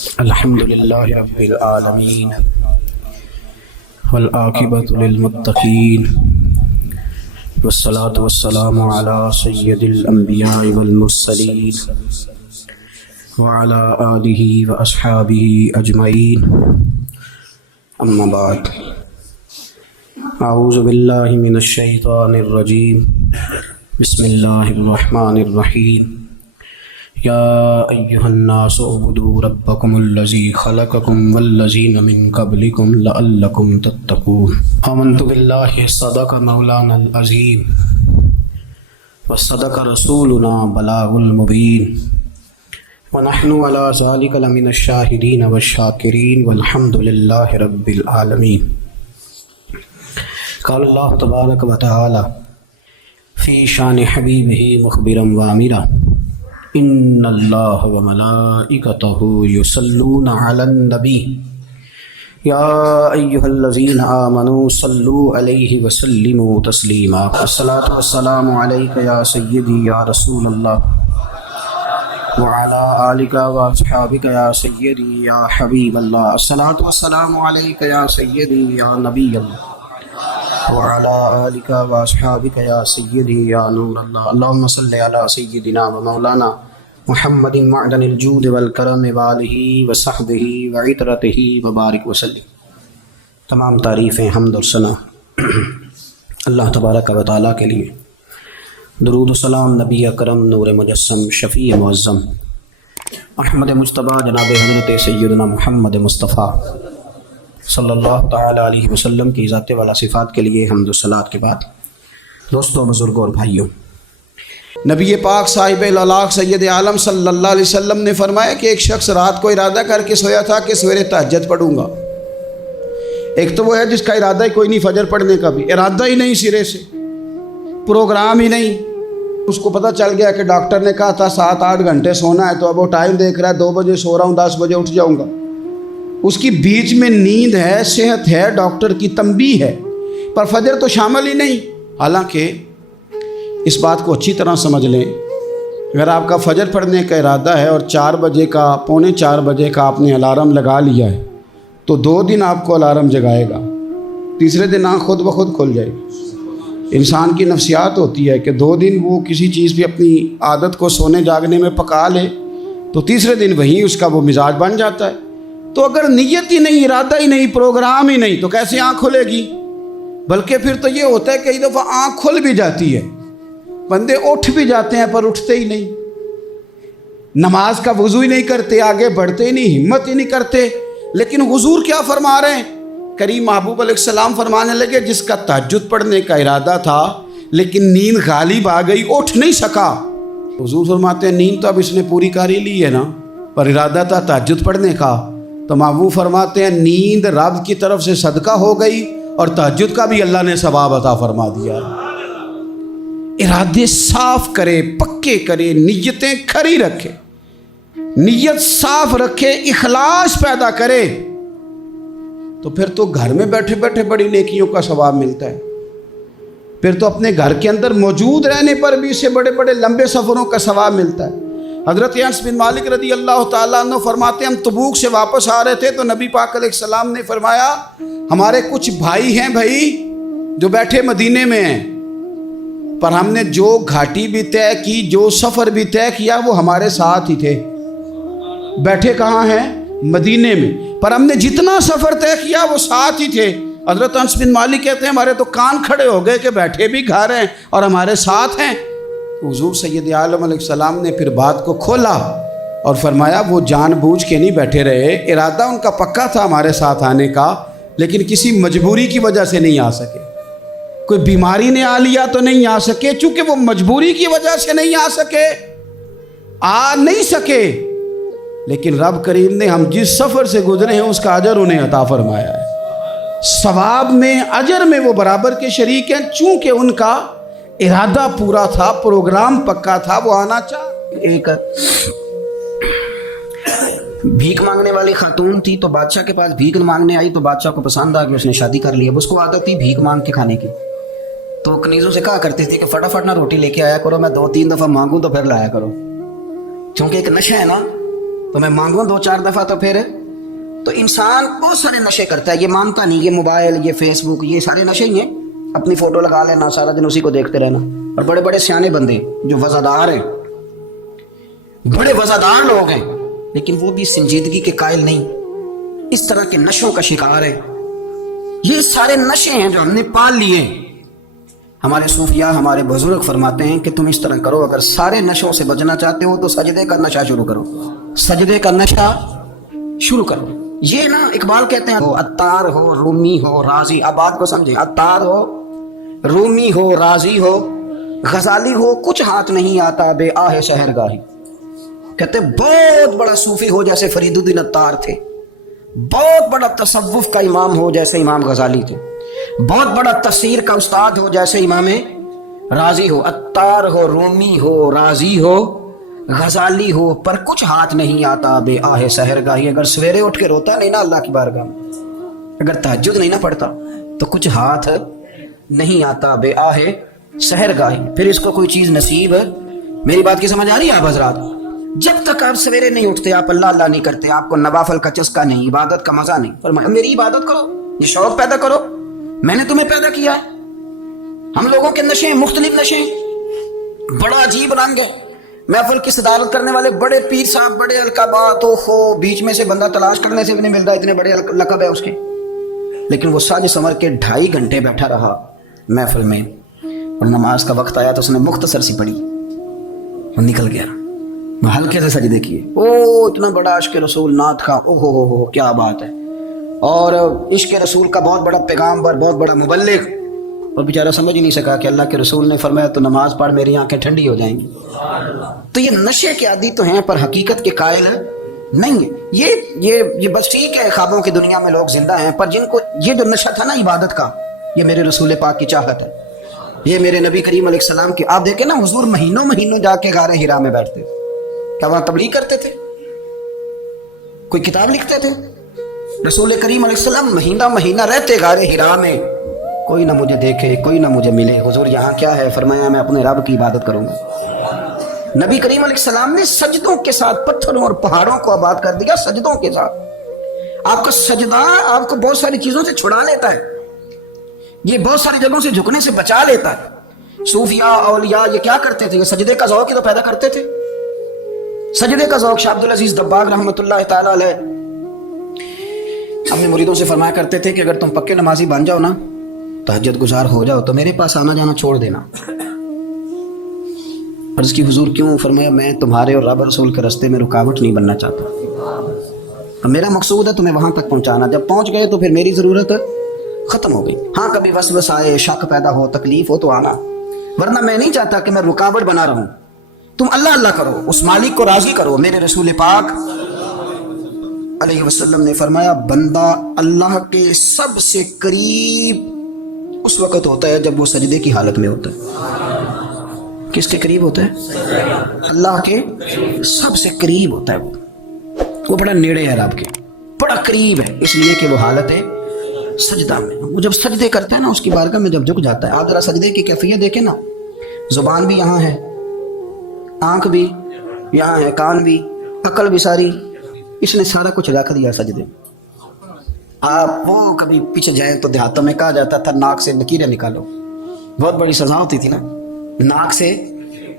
الحمد للہ رب العالمین والعاقبۃ للمتقین والصلاة والسلام علی سید الانبیاء والمرسلین وعلی آلہ واصحابہ اجمعین، اما بعد، اعوذ باللہ من الشیطان الرجیم، بسم اللہ الرحمن الرحیم۔ یا ایہا الناس اعبدوا ربکم الذی خلقکم والذین من قبلکم لعلکم تتقون۔ آمنت باللہ صدق مولانا العظیم وصدق رسولنا بلاغ المبین، ونحن علی ذلک لمن الشاہدین والشاکرین والحمد للہ رب العالمین۔ قال اللہ تبارک و تعالی فی شان حبیبہ مخبرا وامرا، ان اللہ وملائکتہ یصلون علی النبی یا ایہا الذین آمنوا صلوا علیہ وسلموا تسلیما۔ الصلاۃ والسلام علیک یا سیدی یا رسول اللہ وعلی آلک واصحابک یا سیدی یا حبیب اللہ۔ الصلاۃ والسلام علیک یا سیدی یا نبی اللہ وعلی آلک واصحابک یا سیدی یا نور اللہ۔ اللہم صلی علی سیدنا و مولانا محمد معدن الجود والکرم وآلہ وصحبہ وعطرتہ وبارک وسلم۔ تمام تعریفیں، حمد اور ثنا اللہ تبارک و تعالیٰ کے لیے۔ درود و سلام نبی اکرم نور مجسم شفیع معظم احمد مجتبیٰ جناب حضرت سیدنا محمد مصطفیٰ صلی اللہ تعالیٰ علیہ وسلم کی ذات والا صفات کے لیے حمد و صلات کے بعد، دوستوں، بزرگوں اور بھائیوں، نبی پاک صاحب الالاق سید عالم صلی اللہ علیہ وسلم نے فرمایا کہ ایک شخص رات کو ارادہ کر کے سویا تھا کہ سویرے تہجد پڑھوں گا۔ ایک تو وہ ہے جس کا ارادہ ہی کوئی نہیں فجر پڑھنے کا، بھی ارادہ ہی نہیں، سرے سے پروگرام ہی نہیں۔ اس کو پتہ چل گیا کہ ڈاکٹر نے کہا تھا 7-8 گھنٹے سونا ہے، تو اب وہ ٹائم دیکھ رہا ہے 2 بجے سو رہا ہوں، 10 بجے اٹھ جاؤں گا۔ اس کی بیچ میں نیند ہے، صحت ہے، ڈاکٹر کی تنبیہ ہے، پر فجر تو شامل ہی نہیں۔ حالانکہ اس بات کو اچھی طرح سمجھ لیں، اگر آپ کا فجر پڑھنے کا ارادہ ہے اور 4 بجے کا، 3:45 بجے کا آپ نے الارم لگا لیا ہے، تو 2 دن آپ کو الارم جگائے گا، تیسرے دن آنکھ خود بخود کھل جائے گی۔ انسان کی نفسیات ہوتی ہے کہ 2 دن وہ کسی چیز پہ اپنی عادت کو سونے جاگنے میں پکا لے، تو تیسرے دن وہیں اس کا وہ مزاج بن جاتا ہے۔ تو اگر نیت ہی نہیں، ارادہ ہی نہیں، پروگرام ہی نہیں، تو کیسے آنکھ کھلے گی؟ بلکہ پھر تو یہ ہوتا ہے کئی دفعہ آنکھ کھل بھی جاتی ہے، بندے اٹھ بھی جاتے ہیں پر اٹھتے ہی نہیں، نماز کا وضو ہی نہیں کرتے، آگے بڑھتے ہی نہیں، ہمت ہی نہیں کرتے۔ لیکن حضور کیا فرما رہے ہیں؟ کریم محبوب علیہ السلام فرمانے لگے جس کا تہجد پڑھنے کا ارادہ تھا لیکن نیند غالب آ گئی، اٹھ نہیں سکا۔ حضور فرماتے ہیں نیند تو اب اس نے پوری کر ہی لی ہے نا، پر ارادہ تھا تہجد پڑھنے کا۔ تو محبوب فرماتے ہیں نیند رب کی طرف سے صدقہ ہو گئی اور تہجد کا بھی اللہ نے ثواب عطا فرما دیا۔ ارادے صاف کرے، پکے کرے، نیتیں کھری رکھے، نیت صاف رکھے، اخلاص پیدا کرے، تو پھر تو گھر میں بیٹھے بیٹھے بڑی نیکیوں کا ثواب ملتا ہے۔ پھر تو اپنے گھر کے اندر موجود رہنے پر بھی اسے بڑے بڑے لمبے سفروں کا ثواب ملتا ہے۔ حضرت انس بن مالک رضی اللہ تعالیٰ عنہ فرماتے ہیں ہم تبوک سے واپس آ رہے تھے تو نبی پاک علیہ السلام نے فرمایا ہمارے کچھ بھائی ہیں بھائی جو بیٹھے مدینے میں ہیں، پر ہم نے جو گھاٹی بھی طے کی، جو سفر بھی طے کیا، وہ ہمارے ساتھ ہی تھے۔ بیٹھے کہاں ہیں؟ مدینے میں، پر ہم نے جتنا سفر طے کیا وہ ساتھ ہی تھے۔ حضرت انس بن مالک کہتے ہیں ہمارے تو کان کھڑے ہو گئے کہ بیٹھے بھی گھر ہیں اور ہمارے ساتھ ہیں۔ حضور سید عالم علیہ السلام نے پھر بات کو کھولا اور فرمایا وہ جان بوجھ کے نہیں بیٹھے رہے، ارادہ ان کا پکا تھا ہمارے ساتھ آنے کا، لیکن کسی مجبوری کی وجہ سے نہیں آ سکے۔ کوئی بیماری نے آ لیا تو نہیں آ سکے، چونکہ وہ مجبوری کی وجہ سے نہیں آ سکے، آ نہیں سکے، لیکن رب کریم نے ہم جس سفر سے گزرے ہیں اس کا اجر انہیں عطا فرمایا ہے۔ ثواب میں، اجر میں وہ برابر کے شریک ہیں، چونکہ ان کا ارادہ پورا تھا، پروگرام پکا تھا، وہ آنا چاہ۔ ایک بھیک مانگنے والی خاتون تھی، تو بادشاہ کے پاس بھیک مانگنے آئی، تو بادشاہ کو پسند آ گیا، اس نے شادی کر لی۔ اب اس کو عادت تھی بھیک مانگ کے کھانے کی، تو کنیزوں سے کہا کرتی تھی کہ فٹافٹ نہ روٹی لے کے آیا کرو، میں 2-3 دفعہ مانگوں تو پھر لایا کرو، کیونکہ ایک نشہ ہے نا، تو میں مانگوں 2-4 دفعہ تو پھر تو انسان بہت سارے نشے کرتا ہے، یہ مانتا نہیں، یہ موبائل، یہ فیس بک، یہ سارے نشے ہی ہیں. اپنی فوٹو لگا لینا، سارا دن اسی کو دیکھتے رہنا. اور بڑے بڑے سیانے بندے جو وزادار ہیں، بڑے وزادار لوگ ہیں، لیکن وہ بھی سنجیدگی کے قائل نہیں، اس طرح کے نشوں کا شکار ہے. یہ سارے نشے ہیں جو ہم نے پال لیے. ہمارے صوفیاء، ہمارے بزرگ فرماتے ہیں کہ تم اس طرح کرو، اگر سارے نشوں سے بچنا چاہتے ہو تو سجدے کا نشہ شروع کرو، سجدے کا نشہ شروع کرو. یہ نا اقبال کہتے ہیں عطار ہو، رومی ہو، رازی، اب بات کو سمجھیں، عطار ہو، رومی ہو، رازی ہو، غزالی ہو، کچھ ہاتھ نہیں آتا بے آہ شہرگاہی. کہتے بہت بڑا صوفی ہو جیسے فرید الدین عطار تھے، بہت بڑا تصوف کا امام ہو جیسے امام غزالی تھے، بہت بڑا تفسیر کا استاد ہو جیسے امام رازی ہو، عطار ہو، رومی ہو، رازی ہو، غزالی ہو، پر کچھ ہاتھ نہیں آتا بے آہ سحرگاہی. اگر سویرے اٹھ کے روتا نہیں نا اللہ کی بارگاہ میں، اگر تہجد نہیں نہ پڑھتا تو کچھ ہاتھ نہیں آتا بے آہ سحرگاہی. پھر اس کو کوئی چیز نصیب. میری بات کی سمجھ آ رہی ہے آپ حضرات؟ جب تک آپ سویرے نہیں اٹھتے، آپ اللہ اللہ نہیں کرتے، آپ کو نوافل کا چسکا نہیں، عبادت کا مزہ نہیں، فرمایا میری عبادت کرو، یہ شوق پیدا کرو، میں نے تمہیں پیدا کیا ہے. ہم لوگوں کے نشے مختلف نشے، بڑا عجیب رنگ ہے. محفل کی صدارت کرنے والے بڑے پیر صاحب، بڑے القابات ہو، بیچ میں سے بندہ تلاش کرنے سے بھی نہیں مل رہا، اتنے بڑے لقب ہے اس کے، لیکن وہ ساج سمر کے 2.5 گھنٹے بیٹھا رہا محفل میں، اور نماز کا وقت آیا تو اس نے مختصر سی پڑھی اور نکل گیا. ہلکے سے سجدے کیے. اتنا بڑا عشق رسول نعت کا، ہو کیا بات ہے. اور عشق رسول کا بہت بڑا پیغامبر، بہت بڑا مبلغ، اور بیچارہ سمجھ ہی نہیں سکا کہ اللہ کے رسول نے فرمایا تو نماز پڑھ میری آنکھیں ٹھنڈی ہو جائیں گی. تو یہ نشے کے عادی تو ہیں پر حقیقت کے قائل نہیں ہیں. یہ بس ٹھیک ہے، خوابوں کی دنیا میں لوگ زندہ ہیں، پر جن کو یہ جو نشہ تھا نا عبادت کا، یہ میرے رسول پاک کی چاہت ہے، یہ میرے نبی کریم علیہ السلام کی. آپ دیکھیں نا حضور مہینوں جا کے غار حرا میں بیٹھتے، کیا وہاں تبلیغ کرتے تھے؟ کوئی کتاب لکھتے تھے؟ رسول کریم علیہ السلام مہینہ رہتے غار حرا میں. کوئی نہ مجھے دیکھے، کوئی نہ مجھے ملے، حضور یہاں کیا ہے؟ فرمایا میں اپنے رب کی عبادت کروں گا. نبی کریم علیہ السلام نے سجدوں کے ساتھ پتھروں اور پہاڑوں کو آباد کر دیا، سجدوں کے ساتھ. آپ کا سجدہ آپ کو بہت ساری چیزوں سے چھڑا لیتا ہے، یہ بہت ساری جگہوں سے جھکنے سے بچا لیتا ہے. صوفیاء، اولیاء یہ کیا کرتے تھے؟ یہ سجدے کا ذوق ہی تو پیدا کرتے تھے. سجدے کا ذوق. شاہ عبدالعزیز دباغ رحمۃ اللہ تعالی علیہ اپنے مریدوں سے فرمایا کرتے تھے کہ اگر تم پکے نمازی بن جاؤ نا، تہجد گزار ہو جاؤ، تو میرے پاس آنا جانا چھوڑ دینا. عرض کی حضور کیوں؟ فرمایا میں تمہارے اور رب رسول کے راستے میں رکاوٹ نہیں بننا چاہتا، میرا مقصود ہے تمہیں وہاں تک پہنچانا. جب پہنچ گئے تو پھر میری ضرورت ختم ہو گئی. ہاں کبھی وسوسہ آئے، شک پیدا ہو، تکلیف ہو تو آنا، ورنہ میں نہیں چاہتا کہ میں رکاوٹ بنا رہوں. تم اللہ اللہ کرو، اس مالک کو راضی کرو. میرے رسول پاک علیہ وسلم نے فرمایا بندہ اللہ کے سب سے قریب اس وقت ہوتا ہے جب وہ سجدے کی حالت میں ہوتا ہے. کس کے قریب ہوتا ہے؟ اللہ کے سب سے قریب ہوتا ہے. وہ بڑا نیڑے ہے رب کے، بڑا قریب ہے، اس لیے کہ وہ حالت ہے سجدہ میں. وہ جب سجدے کرتا ہے نا، اس کی بارگاہ میں جب جھک جاتا ہے. آپ ذرا سجدے کی کیفیت دیکھیں نا، زبان بھی یہاں ہے، آنکھ بھی یہاں ہے، کان بھی، عقل بھی ساری، اس نے سارا کچھ رکھ دیا سجدے. آپ وہ کبھی پیچھے جائیں تو دیہاتوں میں کہا جاتا تھا ناک سے لکیریں نکالو، بہت بڑی سزا ہوتی تھی نا، ناک سے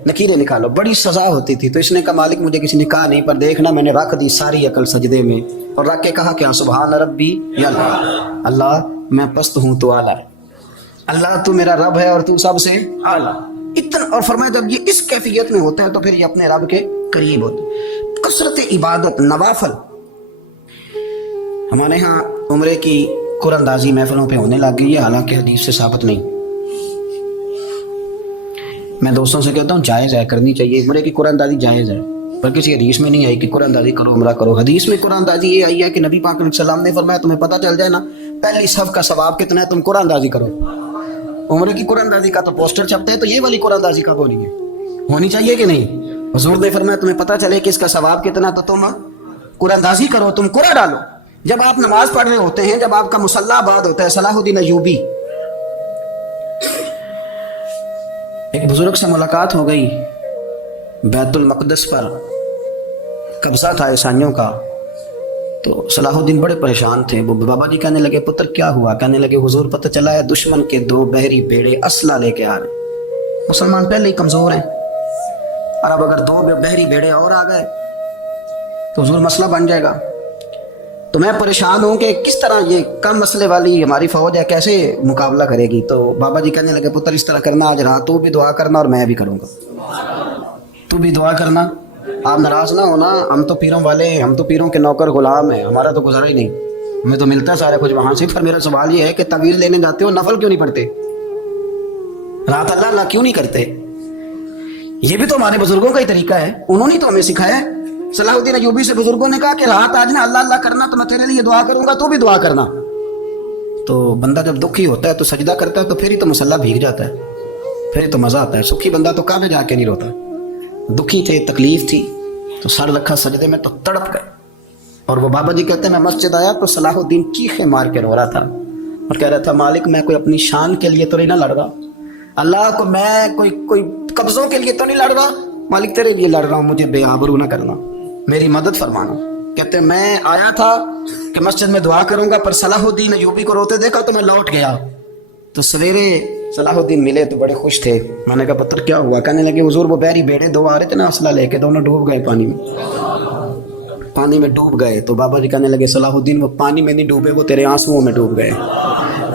لکیریں نکالو، بڑی سزا ہوتی تھی. تو اس نے کہا مالک مجھے کسی نے کہا نہیں، پر دیکھنا میں نے رکھ دی ساری عقل سجدے میں، اور رکھ کے کہا کہ سبحان ربی یا اللہ، اللہ میں پست ہوں تو اعلیٰ ہے، اللہ تو میرا رب ہے اور تو سب سے اعلیٰ. اتنا. اور فرمایا جب یہ اس کیفیت میں ہوتا ہے تو پھر یہ اپنے رب کے قریب ہوتا ہے. کثرت عبادت، نوافل. ہمارے ہاں عمرے کی قرآن اندازی محفلوں پہ ہونے لگ گئی ہے، حالانکہ حدیث سے ثابت نہیں. میں دوستوں سے کہتا ہوں جائز ہے، کرنی چاہیے، عمرے کی قرآن اندازی جائز ہے، پر کسی حدیث میں نہیں آئی کہ قرآن اندازی کرو عمرہ کرو. حدیث میں قرآن اندازی یہ آئی ہے کہ نبی پاک علیہ السلام نے فرمایا تمہیں پتہ چل جائے نا پہلی صف کا ثواب کتنا ہے، تم قرآن اندازی کرو. عمرے کی قرآن اندازی کا تو پوسٹر چھپتے ہیں، تو یہ والی قرآن اندازی کب ہونی ہے؟ ہونی چاہیے کہ نہیں؟ حضور نے فرمایا تمہیں پتہ چلے کہ اس کا ثواب کتنا، تو تم قرآن اندازی کرو، تم قرآن ڈالو. جب آپ نماز پڑھ رہے ہوتے ہیں، جب آپ کا مصلی آباد ہوتا ہے. صلاح الدین ایوبی، ایک بزرگ سے ملاقات ہو گئی بیت المقدس پر، قبضہ تھا عیسائیوں کا. تو صلاح الدین بڑے پریشان تھے. وہ بابا جی کہنے لگے پتر کیا ہوا؟ کہنے لگے حضور پتہ چلا ہے دشمن کے 2 بحری بیڑے اسلحہ لے کے آ رہے ہیں. مسلمان پہلے ہی کمزور ہیں اور اب اگر 2 بحری بیڑے اور آ گئے تو حضور مسئلہ بن جائے گا. تو میں پریشان ہوں کہ کس طرح یہ کم مسئلے والی ہماری فوج ہے کیسے مقابلہ کرے گی. تو بابا جی کہنے لگے پتر اس طرح کرنا آج رات تو بھی دعا کرنا اور میں بھی کروں گا. تو بھی دعا کرنا, آپ ناراض نہ ہونا. ہم تو پیروں والے ہیں, ہم تو پیروں کے نوکر غلام ہیں, ہمارا تو گزرا ہی نہیں, ہمیں تو ملتا سارا کچھ وہاں سے. پھر میرا سوال یہ ہے کہ تعویذ لینے جاتے ہو نفل کیوں نہیں پڑھتے, رات اللہ اللہ کیوں نہیں کرتے؟ یہ بھی تو ہمارے بزرگوں کا ہی طریقہ ہے, انہوں نے تو ہمیں سکھایا ہے. صلاح الدین ایوبی سے بزرگوں نے کہا کہ رات آج نا اللہ اللہ کرنا تو میں تیرے لیے دعا کروں گا, تو بھی دعا کرنا. تو بندہ جب دکھی ہوتا ہے تو سجدہ کرتا ہے تو پھر ہی تو مسلح بھیگ جاتا ہے, پھر ہی تو مزہ آتا ہے. سکھی بندہ تو کعبے جا کے نہیں روتا. دکھی تھے, تکلیف تھی, تو سر رکھا سجدے میں تو تڑپ گئے. اور وہ بابا جی کہتے ہیں میں مسجد آیا تو صلاح الدین چیخے مار کے رو رہا تھا اور کہہ رہا تھا مالک میں کوئی اپنی شان کے لیے تو نہیں نہ لڑ رہا, اللہ کو میں کوئی قبضوں کے لیے تو نہیں لڑ رہا, مالک تیرے لیے لڑ رہا ہوں, مجھے بے آبرو نہ کرنا, میری مدد فرمانا. کہتے ہیں میں آیا تھا کہ مسجد میں دعا کروں گا, پر صلاح الدین ایوبی کو روتے دیکھا تو میں لوٹ گیا. تو سویرے صلاح الدین ملے تو بڑے خوش تھے. میں نے کہا پتر کیا ہوا؟ کہنے لگے حضور وہ بحری بیڑے 2 آ رہے تھے نا اسلحہ لے کے, دونوں ڈوب گئے پانی میں ڈوب گئے. تو بابا جی کہنے لگے صلاح الدین وہ پانی میں نہیں ڈوبے, وہ تیرے آنسوؤں میں ڈوب گئے,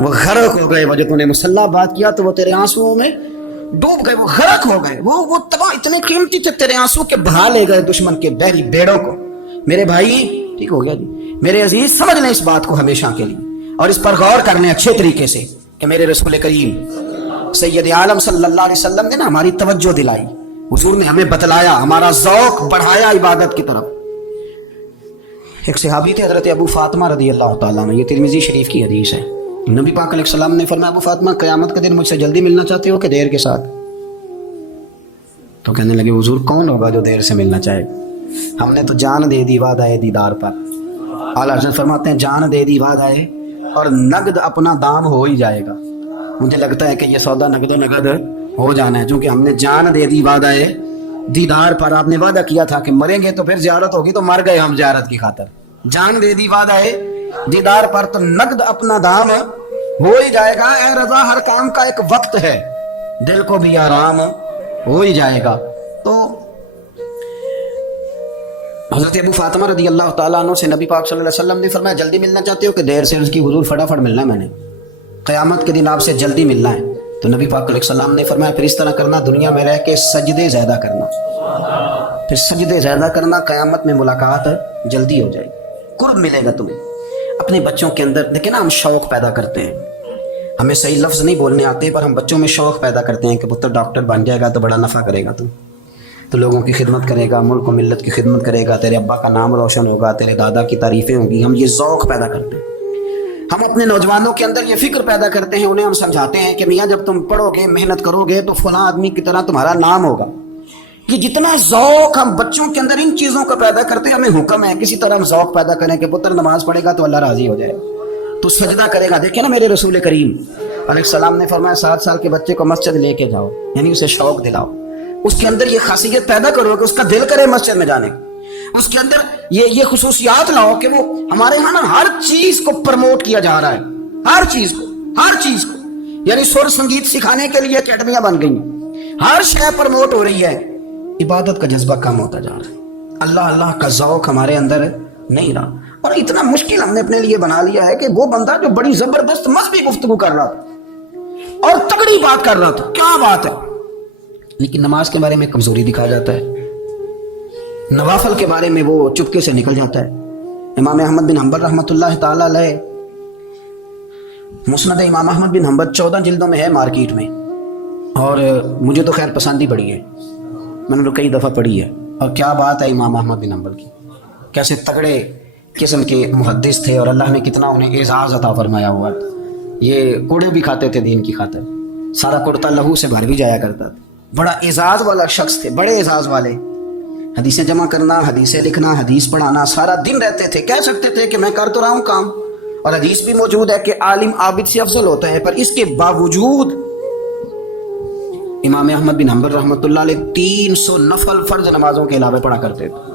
وہ غرق ہو گئے. وہ جو تو نے مسلح بات کیا تو وہ تیرے آنسوؤں میں ڈوب گئے, وہ غرق ہو گئے. وہ تباہ اتنے قیمتی تھے تیرے آنسو کے بہا لے گئے دشمن کے بحری بیڑوں کو. میرے بھائی ٹھیک ہو گیا جی, میرے عزیز سمجھ لیں اس بات کو ہمیشہ کے لیے اور اس پر غور کر لیں اچھے طریقے سے کہ میرے رسول کریم سید عالم صلی اللہ علیہ وسلم نے نا ہماری توجہ دلائی, حضور نے ہمیں بتلایا, ہمارا ذوق بڑھایا عبادت کی طرف. ایک صحابی تھے حضرت ابو فاطمہ رضی اللہ تعالیٰ عنہ, یہ ترمذی شریف کی حدیث ہے. نبی پاک علیہ السلام نے فرمایا ابو فاطمہ قیامت کے دن مجھ سے جلدی ملنا چاہتے ہو کہ دیر کے ساتھ؟ تو کہنے لگے حضور کون ہوگا جو دیر سے ملنا چاہے گا, ہم نے تو جان دے دی وعدہ دیدار پر. اعلیٰ حضرت فرماتے ہیں جان دے دی وعدہ اور نقد اپنا دام ہو ہی جائے گا. مجھے لگتا ہے کہ یہ سودا نقد و نقد ہو جانا ہے, چونکہ ہم نے جان دے دی وعدہ دیدار پر. آپ نے وعدہ کیا تھا کہ مریں گے تو پھر زیارت ہوگی, تو مر گئے ہم زیارت کی خاطر. جان دے دی وعدہ دیدار پر تو نقد اپنا دام ہو ہی جائے گا. اے رضا ہر کام کا ایک وقت ہے, دل کو بھی آرام ہو ہی جائے گا. تو حضرت ابو فاطمہ رضی اللہ تعالیٰ عنہ سے نبی پاک صلی اللہ علیہ وسلم نے فرمایا جلدی ملنا چاہتے ہو کہ دیر سے؟ اس کی حضور فٹافٹ ملنا ہے, میں نے قیامت کے دن آپ سے جلدی ملنا ہے. تو نبی پاک علیہ السلام نے فرمایا پھر اس طرح کرنا, دنیا میں رہ کے سجدے زیادہ کرنا, پھر سجدے زیادہ کرنا, قیامت میں ملاقات جلدی ہو جائے گی, قرب ملے گا تمہیں. اپنے بچوں کے اندر دیکھیں نا, ہم شوق پیدا کرتے ہیں, ہمیں صحیح لفظ نہیں بولنے آتے پر ہم بچوں میں شوق پیدا کرتے ہیں کہ پتر ڈاکٹر بن جائے گا تو بڑا نفع کرے گا, تو لوگوں کی خدمت کرے گا, ملک و ملت کی خدمت کرے گا, تیرے ابا کا نام روشن ہوگا, تیرے دادا کی تعریفیں ہوں گی. ہم یہ ذوق پیدا کرتے ہیں. ہم اپنے نوجوانوں کے اندر یہ فکر پیدا کرتے ہیں, انہیں ہم سمجھاتے ہیں کہ میاں جب تم پڑھو گے, محنت کرو گے تو فلاں آدمی کی طرح تمہارا نام ہوگا. یہ جتنا ذوق ہم بچوں کے اندر ان چیزوں کا پیدا کرتے ہیں, ہمیں حکم ہے کسی طرح ہم ذوق پیدا کریں کہ پتر نماز پڑھے گا تو اللہ راضی ہو جائے گا, تو سجدہ کرے گا. دیکھیں نا میرے رسول کریم علیہ السلام نے فرمایا 7 سال کے بچے کو مسجد لے کے جاؤ, یعنی اسے شوق دلاؤ, اس کے اندر یہ خاصیت پیدا کرو کہ اس کا دل کرے مسجد میں جانے, اس کے اندر یہ خصوصیات لاؤ کہ وہ ہمارے ہاں ہر چیز کو پروموٹ کیا جا رہا ہے, ہر چیز کو, یعنی سر سنگیت سکھانے کے لیے اکیڈمیاں بن گئی ہیں, ہر شے پروموٹ ہو رہی ہے. عبادت کا جذبہ کم ہوتا جا رہا ہے, اللہ کا ذوق ہمارے اندر نہیں رہا. اور اتنا مشکل ہم نے اپنے لیے بنا لیا ہے کہ وہ بندہ جو بڑی زبردست مذہبی گفتگو کر رہا تھا اور تگڑی بات کر رہا تھا, کیا بات ہے, لیکن نماز کے بارے میں کمزوری دکھا جاتا ہے, نوافل کے بارے میں وہ چپکے سے نکل جاتا ہے. امام احمد بن حنبل رحمۃ اللہ تعالیٰ علیہ, مسند امام احمد بن حنبل 14 جلدوں میں ہے مارکیٹ میں, اور مجھے تو خیر پسند ہی پڑی ہے, میں نے تو کئی دفعہ پڑھی ہے. اور کیا بات ہے امام احمد بن حنبل کی, کیسے تگڑے قسم کے محدث تھے اور اللہ نے کتنا انہیں اعزاز عطا فرمایا ہوا. یہ کوڑے بھی کھاتے تھے دین کی خاطر, سارا کرتا لہو سے بھر بھی جایا کرتا تھا, بڑا اعزاز والا شخص تھے, بڑے اعزاز والے. حدیثیں جمع کرنا, حدیثیں لکھنا, حدیث پڑھانا, سارا دن رہتے تھے. کہہ سکتے تھے کہ میں کر تو رہا ہوں کام, اور حدیث بھی موجود ہے کہ عالم عابد سے افضل ہوتا ہے, پر اس کے باوجود امام احمد بن حنبل رحمۃ اللہ علیہ 300 نفل فرض نمازوں کے علاوہ پڑھا کرتے تھے.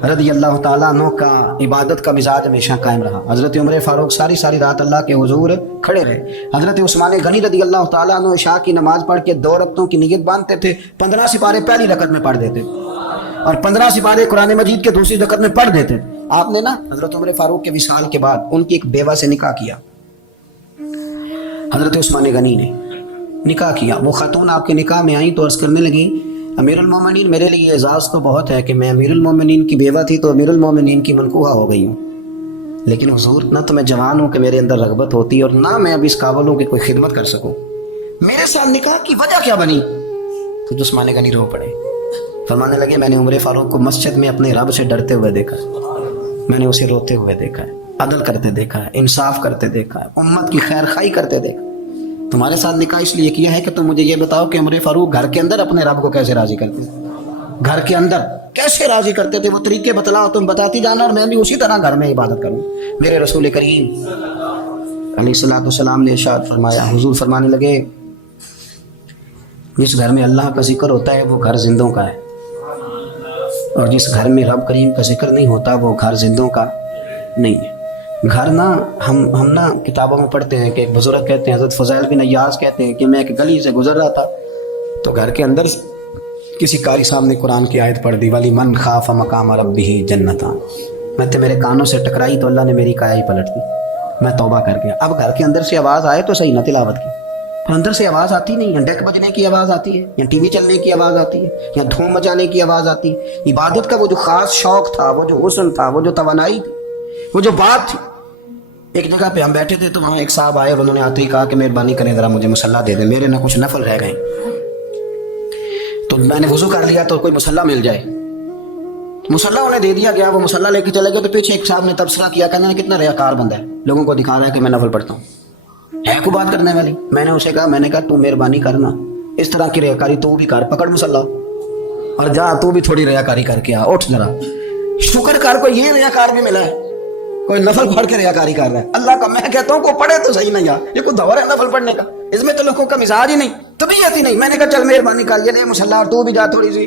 رضی اللہ تعالیٰ عنہ کا عبادت کا مزاج ہمیشہ قائم رہا. حضرت عمر فاروق ساری رات اللہ کے حضور کھڑے رہے. حضرت عثمان غنی رضی اللہ تعالیٰ عنہ عشاء کی نماز پڑھ کے 2 رکعتوں کی نیت باندھتے تھے. 15 سپارے پہلی رکعت میں پڑھ دیتے اور 15 سپارے قرآن مجید کے دوسری رکعت میں پڑھ دیتے. آپ نے نا حضرت عمر فاروق کے وصال کے بعد ان کی ایک بیوہ سے نکاح کیا. حضرت عثمان غنی نے نکاح کیا. وہ خاتون آپ کے نکاح میں آئیں تو عرض کرنے لگی امیر المومنین میرے لیے اعزاز تو بہت ہے کہ میں امیر المومنین کی بیوہ تھی تو امیر المومنین کی منکوحہ ہو گئی ہوں، لیکن حضور نہ تو میں جوان ہوں کہ میرے اندر رغبت ہوتی اور نہ میں اب اس قابل ہوں کہ کوئی خدمت کر سکوں. میرے ساتھ نکاح کی وجہ کیا بنی؟ تو عثمان غنی رو پڑے. فرمانے لگے میں نے عمر فاروق کو مسجد میں اپنے رب سے ڈرتے ہوئے دیکھا ہے، میں نے اسے روتے ہوئے دیکھا ہے، عدل کرتے دیکھا ہے، انصاف کرتے دیکھا ہے، امت کی خیر خواہی کرتے دیکھا. تمہارے ساتھ نکاح اس لیے کیا ہے کہ تم مجھے یہ بتاؤ کہ عمر فاروق گھر کے اندر اپنے رب کو کیسے راضی کرتے تھے، گھر کے اندر کیسے راضی کرتے تھے. وہ طریقے بتلاؤ، تم بتاتی جانا اور میں بھی اسی طرح گھر میں عبادت کروں. میرے رسول کریم علیہ الصلوۃ والسلام نے ارشاد فرمایا، حضور فرمانے لگے جس گھر میں اللہ کا ذکر ہوتا ہے وہ گھر زندوں کا ہے، اور جس گھر میں رب کریم کا ذکر نہیں ہوتا وہ گھر زندوں کا نہیں ہے. گھر نا ہم نا کتابوں میں پڑھتے ہیں کہ ایک بزرگ کہتے ہیں، حضرت فضیل بن ایاز کہتے ہیں کہ میں ایک گلی سے گزر رہا تھا تو گھر کے اندر کسی قاری صاحب نے قرآن کی آیت پڑھ دی، ولی من خاف مقام ربہ جنتان. میں تو میرے کانوں سے ٹکرائی تو اللہ نے میری کایا ہی پلٹ دی، میں توبہ کر گیا. اب گھر کے اندر سے آواز آئے تو صحیح نہ تلاوت کی، پر اندر سے آواز آتی نہیں ہے، ڈیک بجنے کی آواز آتی ہے یا ٹی وی چلنے کی آواز آتی ہے یا دھوم مچانے کی آواز آتی ہے. عبادت کا وہ جو خاص شوق تھا، وہ جو حسن تھا، وہ جو توانائی تھی، وہ جو بات تھی. ایک جگہ پہ ہم بیٹھے تھے تو وہاں ایک صاحب آئے اور انہوں نے آتے ہی کہا کہ مہربانی کریں ذرا مجھے مصلی دے دیں، میرے نہ کچھ نفل رہ گئے. تو میں نے وضو کر لیا تو کوئی مصلی مل جائے. مصلی انہیں دے دیا گیا، وہ مصلی لے کے چلے گئے تو پیچھے ایک صاحب نے تبصرہ کیا، کہنے کتنا ریاکار بندہ ہے، لوگوں کو دکھا رہا ہے کہ میں نفل پڑھتا ہوں، ہے کو بات کرنے والی. میں نے اسے کہا، میں نے کہا تو مہربانی کرنا اس طرح کی ریاکاری تو بھی کر، پکڑ مصلی اور جا تو بھی تھوڑی ریاکاری کر کے آ، اٹھ ذرا. شکر کر کو یہ ریاکار بھی ملا ہے، کوئی نفل پڑھ کے ریاکاری کر رہا ہے. اللہ کا میں کہتا ہوں کو پڑھے تو صحیح نہیں یار، یہ کوئی دور ہے نفل پڑھنے کا؟ اس میں تو لوگوں کا مزاج ہی نہیں، طبیعت ہی نہیں. میں نے کہا چل مہربانی کر یہ لے مصلی اور تو بھی جا تھوڑی سی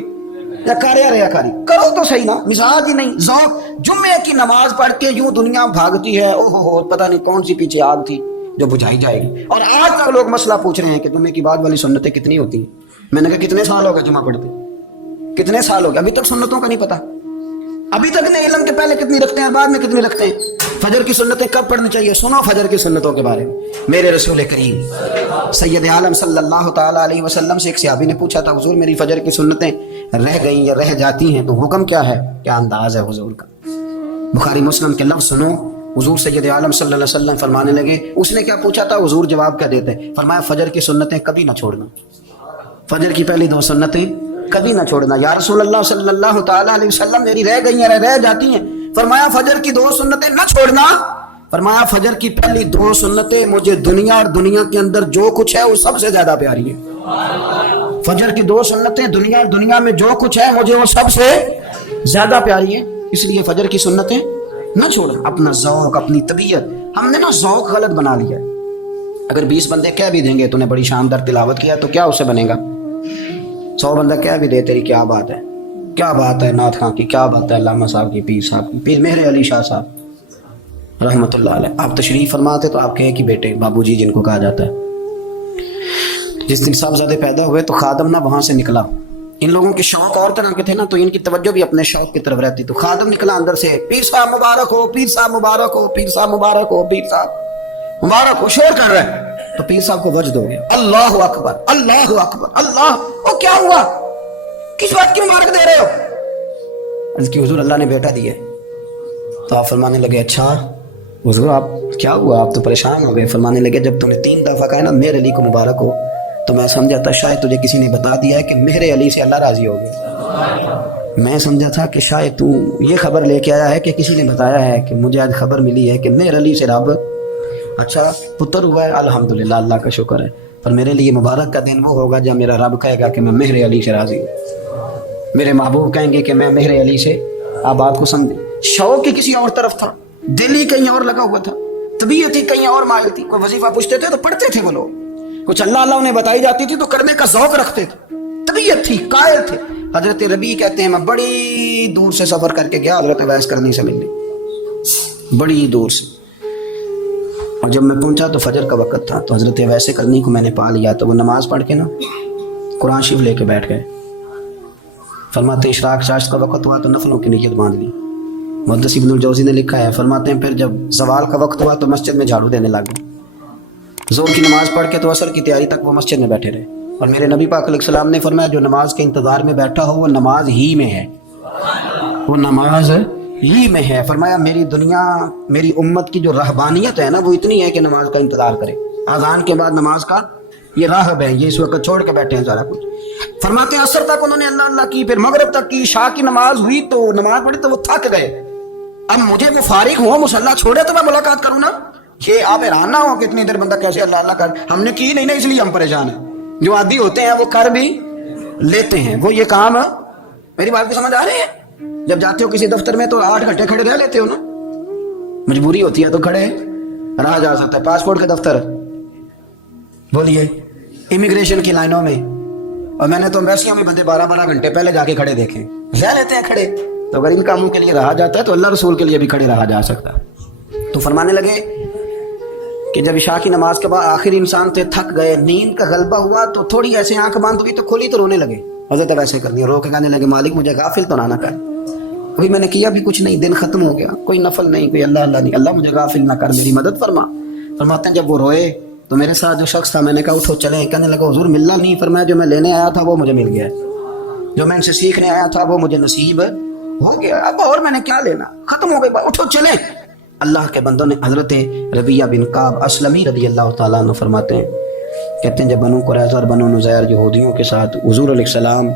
یا کر یا ریاکاری کرو تو صحیح نا. مزاج ہی نہیں، ذوق. جمعے کی نماز پڑھ کے یوں دنیا بھاگتی ہے، او ہو پتہ نہیں کون سی پیچھے آگ تھی جو بجھائی جائے گی. اور آج تک لوگ مسئلہ پوچھ رہے ہیں کہ جمعے کی بعد والی سنتیں کتنی ہوتی ہیں. میں نے کہا کتنے سال ہو گئے جمعہ پڑھتے، کتنے سال ہو گئے، ابھی تک سنتوں کا نہیں پتا. ابھی تک نے علم کے پہلے کتنی رکھتے ہیں، بعد میں کتنی رکھتے ہیں. فجر کی سنتیں کب پڑھنی چاہیے؟ سنو فجر کی سنتوں کے بارے میں. میرے رسول کریم سید عالم صلی اللہ تعالیٰ علیہ وسلم سے ایک صحابی نے پوچھا تھا، حضور میری فجر کی سنتیں رہ گئیں یا رہ جاتی ہیں تو حکم کیا ہے، کیا انداز ہے حضور کا؟ بخاری مسلم کے لفظ سنو. حضور سید عالم صلی اللہ علیہ وسلم فرمانے لگے، اس نے کیا پوچھا تھا، حضور جواب کیا دیتے؟ فرمایا فجر کی سنتیں کبھی نہ چھوڑنا، فجر کی پہلی 2 سنتیں کبھی نہ چھوڑنا. یا رسول اللہ صلی اللہ تعالیٰ علیہ وسلم میری رہ گئی ہیں، رہ جاتی ہیں. فرمایا فجر کی 2 سنتیں نہ چھوڑنا. فرمایا فجر کی پہلی 2 سنتیں مجھے دنیا اور دنیا کے اندر جو کچھ ہے وہ سب سے زیادہ پیاری ہے. فجر کی 2 سنتیں دنیا اور دنیا میں جو کچھ ہے مجھے وہ سب سے زیادہ پیاری ہے. اس لیے فجر کی سنتیں نہ چھوڑنا. اپنا ذوق، اپنی طبیعت، ہم نے نا ذوق غلط بنا لیا ہے. اگر 20 بندے کہہ بھی دیں گے تو نے بڑی شاندار تلاوت کیا تو کیا اس سے بنے گا؟ 100 بندہ کہہ بھی دے تیری کیا بات ہے، کیا بات ہے نعت خان کی، کیا بات ہے علامہ صاحب کی، پیر صاحب کی، پیر مہر علی شاہ صاحب رحمۃ اللہ علیہ. آپ تشریف فرماتے تو آپ کے ایک ہی بیٹے بابو جی جن کو کہا جاتا ہے، جس دن صاحبزادے پیدا ہوئے تو خادم نہ وہاں سے نکلا. ان لوگوں کے شوق اور طرح کے تھے نا تو ان کی توجہ بھی اپنے شوق کی طرف رہتی. تو خادم نکلا اندر سے، پیر صاحب مبارک ہو، پیر صاحب مبارک ہو، پیر صاحب مبارک ہو، پیر صاحب مبارک ہو. شور کر رہے ہیں تو پیر صاحب کو وجد ہو گیا، اللہ اکبر اللہ اکبر اللہ. او کیا ہوا، کس بات کی مبارک دے رہے ہو؟ عرض کی حضور اللہ نے بیٹا دیا. تو آپ فرمانے لگے اچھا حضور آپ کیا ہوا، آپ تو پریشان ہو گئے. فرمانے لگے جب تم نے 3 دفعہ کہا نا مہر علی کو مبارک ہو تو میں سمجھا تھا شاید تجھے کسی نے بتا دیا ہے کہ مہر علی سے اللہ راضی ہو گیا. میں سمجھا تھا کہ شاید تو یہ خبر لے کے آیا ہے کہ کسی نے بتایا ہے کہ مجھے آج خبر ملی ہے کہ مہر علی سے رب اچھا پتر ہوا ہے. الحمدللہ اللہ کا شکر ہے. پر میرے لیے مبارک کا دن وہ ہوگا جب میرا رب کہے گا کہ میں مہر علی سے راضی ہوں. میرے محبوب کہیں گے کہ میں مہر علی سے. آپ بات کو سمجھیں، شوق کی کسی اور طرف تھا، دل ہی کہیں اور لگا ہوا تھا، طبیعت ہی کہیں اور مائل تھی. کوئی وظیفہ پوچھتے تھے تو پڑھتے تھے وہ لوگ، کچھ اللہ اللہ انہیں بتائی جاتی تھی تو کرنے کا ذوق رکھتے تھے، طبیعت تھی، قائل تھے. حضرت ربیع کہتے ہیں میں بڑی دور سے سفر کر کے گیا حضرت اویس کرنی سے ملنے، بڑی دور سے، اور جب میں پہنچا تو فجر کا وقت تھا، تو حضرت اویس کرنی کو میں نے پا لیا، تو وہ نماز پڑھ کے نا قرآن شریف لے کے بیٹھ گئے۔ فرماتے اشراق چاشت کا وقت ہوا تو نفلوں کی نیت باندھ لی۔ محدث ابن الجوزی نے لکھا ہے، فرماتے ہیں پھر جب زوال کا وقت ہوا تو مسجد میں جھاڑو دینے لگے، ظہر کی نماز پڑھ کے تو عصر کی تیاری تک وہ مسجد میں بیٹھے رہے، اور میرے نبی پاک علیہ السلام نے فرمایا جو نماز کے انتظار میں بیٹھا ہو وہ نماز ہی میں ہے، وہ نماز ہی میں ہے۔ فرمایا میری دنیا، میری امت کی جو رہبانیت ہے نا وہ اتنی ہے کہ نماز کا انتظار کرے، اذان کے بعد نماز کا یہ راہب ہے، یہ اس وقت چھوڑ کے بیٹھے ہیں سارا کچھ۔ فرماتے ہیں عصر تک انہوں نے اللہ اللہ کی، پھر مغرب تک کی، عشاء کی نماز ہوئی تو نماز پڑھی تو وہ تھک گئے، اب مجھے وہ فارغ ہو مصلی چھوڑے تو میں ملاقات کروں نا، یہ آپ حیران نہ ہو کہ اتنی دیر بندہ کیسے اللہ اللہ کر، ہم نے کی نہیں نا اس لیے ہم پریشان ہیں، جو عادی ہوتے ہیں وہ کر بھی لیتے ہیں، وہ یہ کام میری بات کو سمجھ آ رہی ہے؟ جب جاتے ہو کسی دفتر میں تو 8 گھنٹے کھڑے رہ لیتے ہو نا، مجبوری ہوتی ہے تو کھڑے رہا جا سکتا ہے۔ پاسپورٹ کے دفتر بولیے، امیگریشن کی لائنوں میں، اور میں نے تو ایمبیسیوں میں بندے 12 گھنٹے پہلے جا کے کھڑے دیکھے، رہ لیتے ہیں کھڑے، تو اگر ان کاموں کے لیے رہا جاتا ہے تو اللہ رسول کے لیے بھی کھڑے رہا جا سکتا ہے۔ تو فرمانے لگے کہ جب عشاء کی نماز کے بعد آخر انسان سے تھک گئے، نیند کا غلبہ ہوا تو تھوڑی ایسے آنکھ بند ہوئی تو کھولی تو رونے لگے، حضرت ویسے کرنی رو کے کہنے لگے مالک مجھے غافل تو نہ کر، ابھی میں نے کیا بھی کچھ نہیں، دن ختم ہو گیا، کوئی نفل نہیں، کوئی اللہ اللہ نہیں، اللہ مجھے غافل نہ کر، میری مدد فرما۔ فرماتے ہیں جب وہ روئے تو میرے ساتھ جو شخص تھا میں نے کہا اٹھو چلیں، کہنے لگا حضور ملنا نہیں، فرمایا جو میں لینے آیا تھا وہ مجھے مل گیا، جو میں ان سے سیکھنے آیا تھا وہ مجھے نصیب ہو گیا، اب اور میں نے کیا لینا، ختم ہو گئی، اٹھو چلیں۔ اللہ کے بندوں نے حضرت ربیعہ بن کعب اسلمی رضی اللہ تعالیٰ عنہ فرماتے ہیں، کہتے ہیں جب بنو قریظہ اور بنو نذیر یہودیوں کے ساتھ حضور علیہ السلام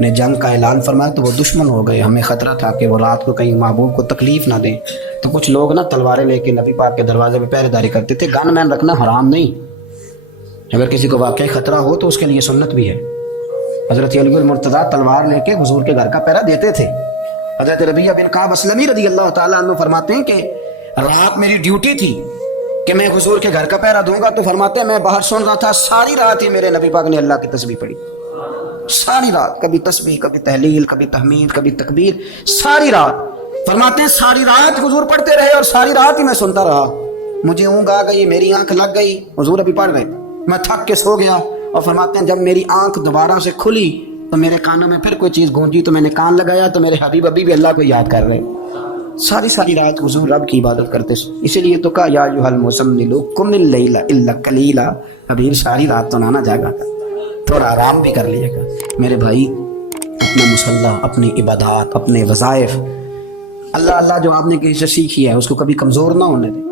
نے جنگ کا اعلان فرمایا تو وہ دشمن ہو گئے، ہمیں خطرہ تھا کہ وہ رات کو کہیں محبوب کو تکلیف نہ دیں، تو کچھ لوگ نا تلواریں لے کے نبی پاک کے دروازے پہ پہرے داری کرتے تھے، گن مین رکھنا حرام نہیں، اگر کسی کو واقعی خطرہ ہو تو اس کے لیے سنت بھی ہے۔ حضرت علی المرتضیٰ تلوار لے کے حضور کے گھر کا پہرا دیتے تھے۔ حضرت ربیعہ بن کعب اسلمی رضی اللہ تعالیٰ عنہ فرماتے ہیں کہ رات میری ڈیوٹی تھی کہ میں حضور کے گھر کا پہرا دوں گا، تو فرماتے ہیں میں باہر سن رہا تھا، ساری رات ہی میرے نبی پاک نے اللہ کی تسبیح پڑھی، ساری رات، کبھی تسبیح، کبھی تحلیل، کبھی تحمید، کبھی تکبیر، ساری رات۔ فرماتے ہیں ساری رات حضور پڑھتے رہے اور ساری رات ہی میں سنتا رہا، مجھے اونگ آ گئی، میری آنکھ لگ گئی، حضور ابھی پڑھ رہے، میں تھک کے سو گیا، اور فرماتے ہیں جب میری آنکھ دوبارہ سے کھلی تو میرے کانوں میں پھر کوئی چیز گونجی تو میں نے کان لگایا تو میرے حبیب ابھی بھی اللہ کو یاد کر رہے، ساری رات حضور رب کی عبادت کرتے، اسی لیے تو کہا یا ایھا المزمل قم اللیل الا قلیلا، حبیب ساری رات تو نہ جاگا تھا، تھوڑا آرام بھی کر لیے گا۔ میرے بھائی اپنا مصلی، اپنی عبادات، اپنے وظائف، اللہ اللہ جو آپ نے کسی سے سیکھی ہے اس کو کبھی کمزور نہ ہونے دیں۔